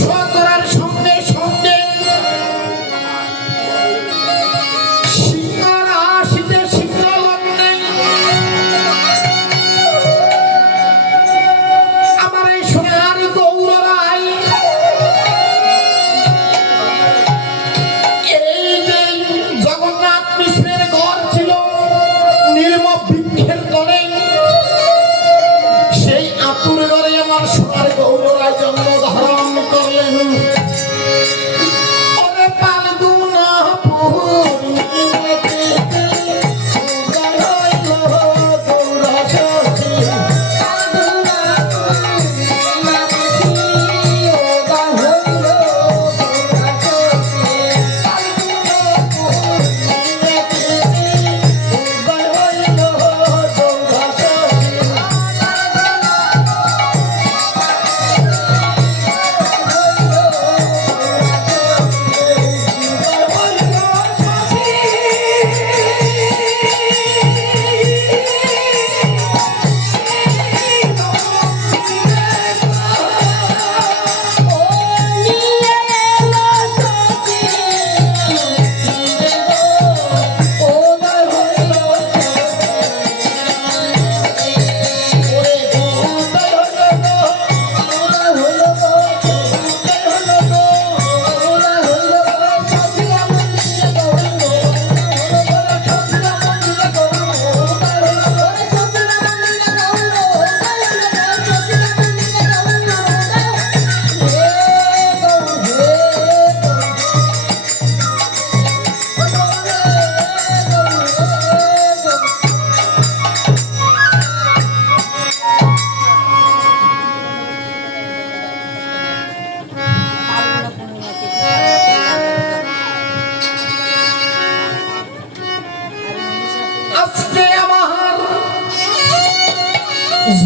ছোঁয়া করার সঙ্গে সঙ্গে সিংহর আসিতে সিংহ লগ্নে আমার এই সোনার গৌররাই এই যে জগন্নাথ মিশ্রের ঘর ছিল নির্ম বৃক্ষের তলে, সেই আতুর ঘরে আমার সোনার গৌররাই জন্ম ধারণ করলেন। ওরে পালগুনা পূর্ণিমাতে উদয় হইল গৌর সখী, পালগুনা পূর্ণিমাতে উদয় হইল গৌর সখী, পালগুনা পূর্ণিমাতে উদয় হইল গৌর সখী। আজকে আমার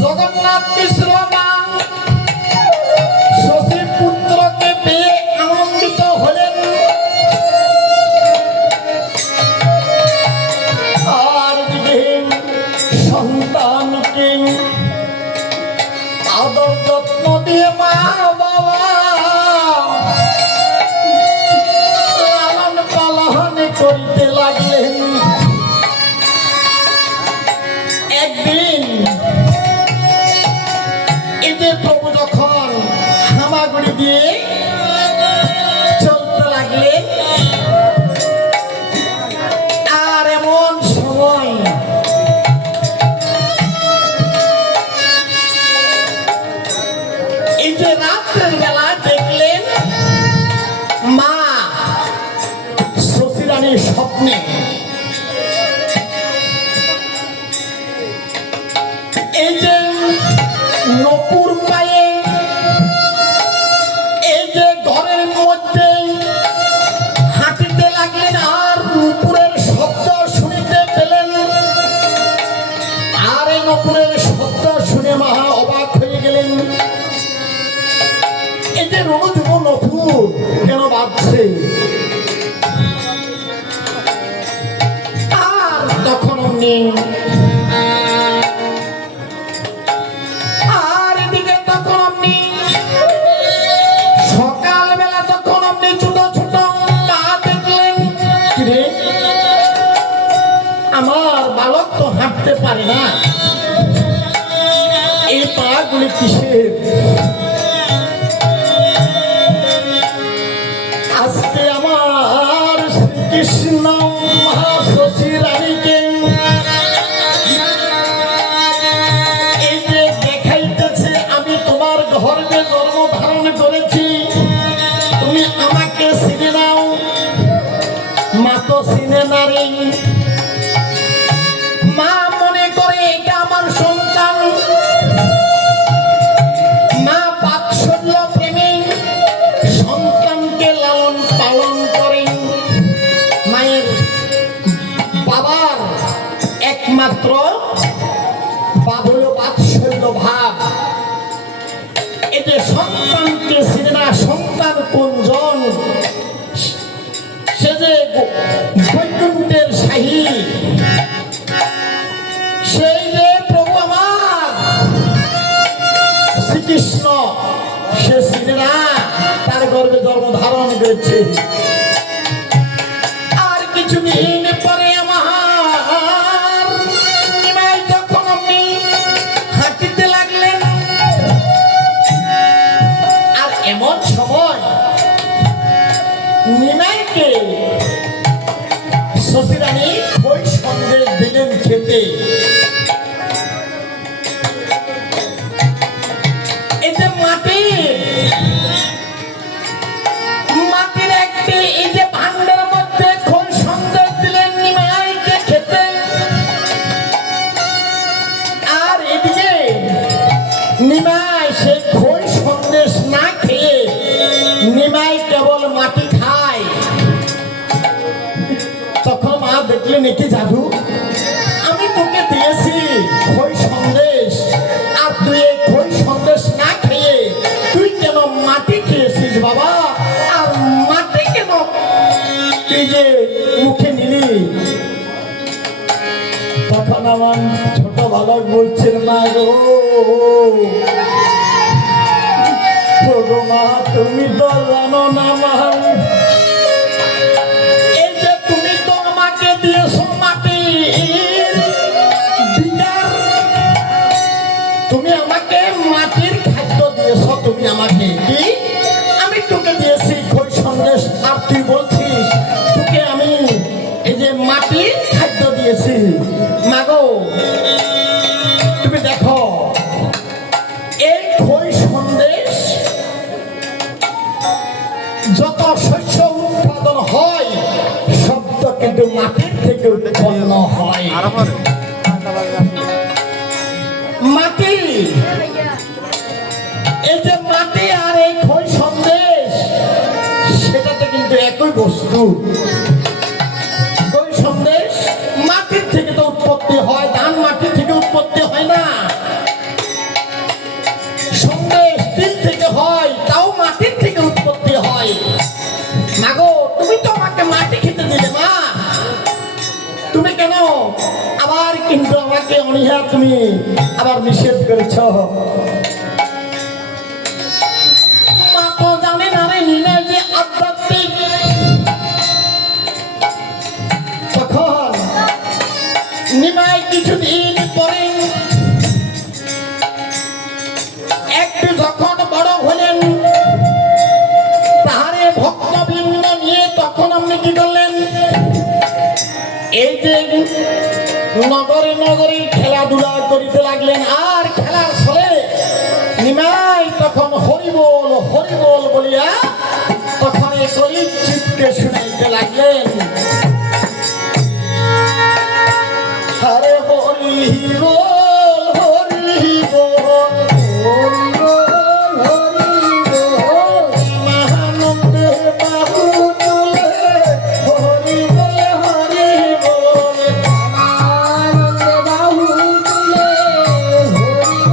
জগন্নাথ মিশ্র নাম শশী পুত্রকে পেয়ে আনন্দিত হলেন। আর দিলেন সন্তানকে আদর যত্ন দিয়ে মা বাবা লালন পালন করিতে লাগলেন। একদিন এই যে প্রভু যখন হামাগুড়ি দিয়ে চলতে লাগলেন, আর এমন সময় এই যে রাত্রের বেলা দেখলেন মা শশী রানীর স্বপ্নে এই যে নপুর পায়ে এই যে ঘরের মধ্যে হাঁটিতে লাগলেন, আর নপুরের শব্দ শুনিতে পেলেন। আর এই নপুরের শব্দ শুনে মা অবাক হয়ে গেলেন। এই যে রণধীব নপুর কেন বাজছে? আর তখন অমনি সকালবেলা তখন আপনি ছোট ছোট পা দেখলেন। আমার বালক তো হাঁটতে পারে না, এই পা গুলি কিসের? আজকে আমার শ্রীকৃষ্ণ শশী রানীকে এই যে দেখাইতেছে আমি তোমার গর্ভে জন্ম ধারণ করেছি, তুমি আমাকে চিনে নাও। মা তো চিনে না রে, মা মনে করে এটা আমার সন্তান। মা বাৎসল্য প্রেমে সন্তানকে লালন পালন করেন। মায়ের বাবার একমাত্র বাবুল বাৎসল্য ভাব। এই যে সন্তানকে চিনে না, সন্তান কোনজন? সে যে বৈকুণ্ঠের শাহী, সেই যে প্রভু আমার শ্রীকৃষ্ণ, সে চিনে না। হয়েছে। আর কিছুদিন পরে আমার নিমাই যখন আপনি হাঁটিতে লাগলেন, আর এমন সময় নিমাইকে শশীরানী খই সন্দেশ দিলেন খেতে। এই যে মাটির একটি এই যে ভান্ডার মধ্যে খই সন্দেশ দিলেন নিমাইকে খেতে। আর এদিকে নিমাই সেই খই সন্দেশ না খেয়ে নিমাই কেবল মাটি খায়। তখন মা দেখলেন একে জাদু, আমি তোকে দিয়েছি খই সন্দেশ, আর তুই এই খই সন্দেশ না খেয়ে তুই কেন মাটি খেয়েছিস বাবা? আর মাটি কেন তুই যে মুখে নিলি? তখন আমার ছোট বালক বলছেন, মা গো মা তুমি তো জানো না মা, এই যে তুমি তো আমাকে দিয়েছো মাটির বিকার, তুমি আমাকে মাটির খাদ্য দিয়েছো, তুমি আমাকে কি? আমি তোকে দিয়েছি খই সন্দেশ, আর তুই বলছিস তোকে আমি এই যে মাটির খাদ্য দিয়েছি। মাগো তুমি দেখো, এই খই সন্দেশ যত শস্য উৎপাদন হয় সব তো কিন্তু মাটির থেকে উৎপন্ন হয়। মাটি, এই যে মাটি আর এই খই সন্দেশ সেটাতে কিন্তু একই বস্তু। খই সন্দেশ মাটির থেকে তো উৎপত্তি হয়, ধান মাটির থেকে উৎপত্তি হয় না। সন্দেশ তিল থেকে হয়, তাও মাটির থেকে উৎপত্তি হয়। মাগো তুমি তো আমাকে মাটি খেতে দিলে মা, তুমি কেন আবার কিন্তু আমাকে অনীহা তুমি আবার নিষেধ করেছ? মা তো জানে না রে নিলে যে আধ্যাত্মিক। তখন নিমাই কিছুদিন পরে একটু যখন বড় হলেন, তাহারে ভক্তবৃন্দ নিয়ে তখন আপনি কি করলেন? এই যে নগরে নগরে খেলাধুলা করিতে লাগলেন। আর খেলার ফলে নিমাই তখন হরিবোল হরিবোল বলিয়া তখন এই কলির চিৎকে শুরু